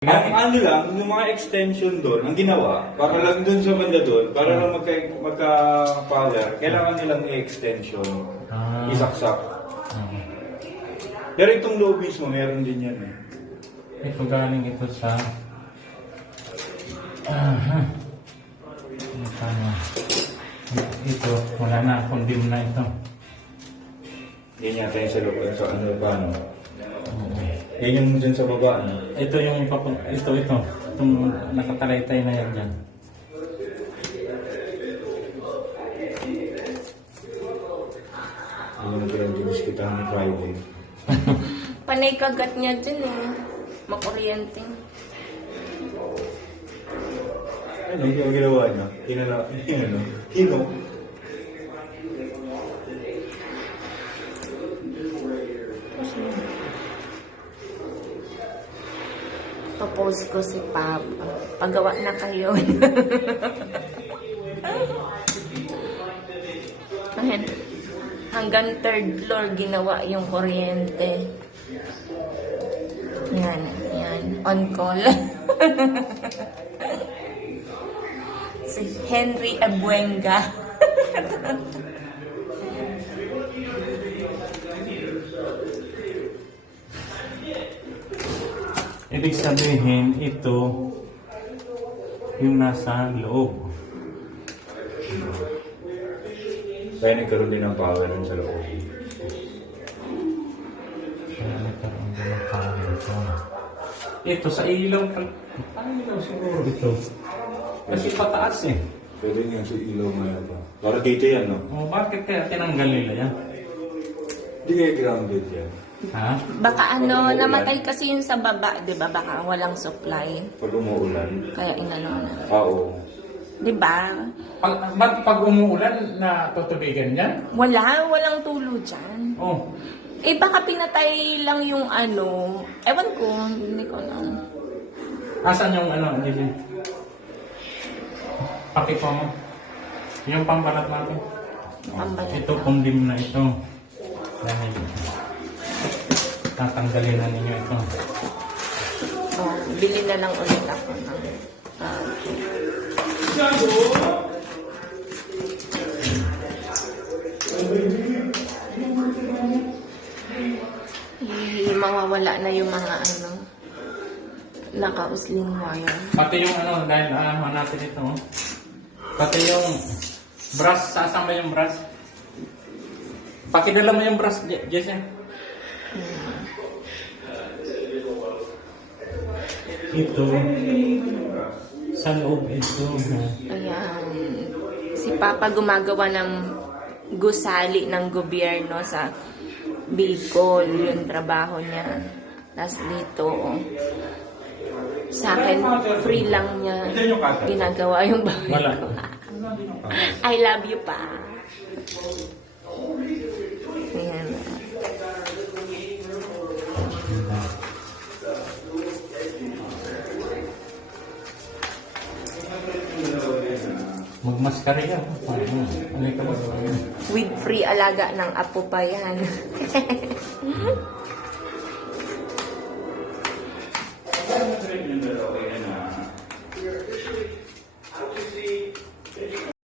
Ang ano lang, yung mga extension doon, ang ginawa, para lang doon sa banda doon, para lang magka-power, kailangan nilang i-extension, isaksak. Pero itong loob mismo, meron din yan eh. Ito galing ito sa... Ito, wala na, condemn na ito. Yan yata yung sa loob, sa ano pa, no? Yan yung dyan sa baba, no? Ito yung ito. Itong nakatalaytay na yan dyan. Yan yung pinag-diskutahan ni Friday. Panay kagat niya dyan eh. Makuryente. Ano yung ginawa niya? Hino. Propose ko si Papa. Pagawa na kayo. Ayan. Hanggang third floor ginawa yung kuryente. Yan. On call. Si Henry Abuenga. Ibig sabihin, ito yung nasa loob. Kaya nagkaroon din ng power dun sa loob. Kaya nagkaroon din ng power ito. Ito sa ilaw. Paano ilaw siguro ito? Kasi pataas eh. Pwede nga sa ilaw ngayon pa. Para dito yan, no? O bakit kaya tinanggal nila yan? Hindi kaya grounded yan. Ha? Baka namatay kasi yun sa baba, di ba? Baka walang supply. Pag umuulan. Kaya inano na. Oo. Di ba? Pag umuulan, natutubigan yan? Walang tulo dyan. Oh. Eh baka pinatay lang yung ano. Ewan ko, hindi ko alam. Asan yung ano? Hindi. Pakita mo. Yung pambalat natin. Pambalat. Ito, condemn na ito. Dahil tatanggalin na ninyo ito. Oh, bili na lang ulit ako ng mawawala na yung mga ano nakausling wire. Pati yung ano, dahil natin ito. Pati yung brush, saan ba yung brush? Pakidala mo yung brush, Jason. Ito, sa loob ito. Ayan. Si Papa gumagawa ng gusali ng gobyerno sa Bicol. Yung trabaho niya. Tapos dito, sa akin, free lang niya ginagawa yung bahay Wala. ko. I love you, Pa. Ayan. Magmaskarya. Ano ka ba? With free alaga ng apo pa yan.